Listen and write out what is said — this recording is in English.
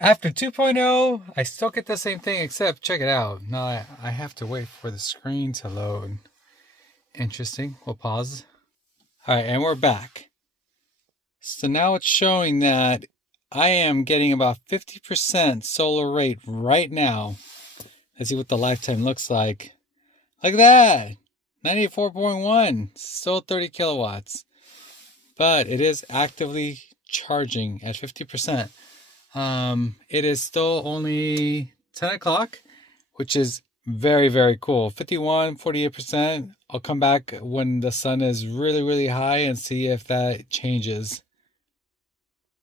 After 2.0, I still get the same thing, except check it out. Now I have to wait for the screen to load. Interesting. We'll pause. All right, and we're back. So now it's showing that I am getting about 50% solar rate right now. Let's see what the lifetime looks like. Look at that. 94.1. Still 30 kilowatts. But it is actively charging at 50%. It is still only 10 o'clock, which is very, very cool. 51, 48%. I'll come back when the sun is really, really high and see if that changes.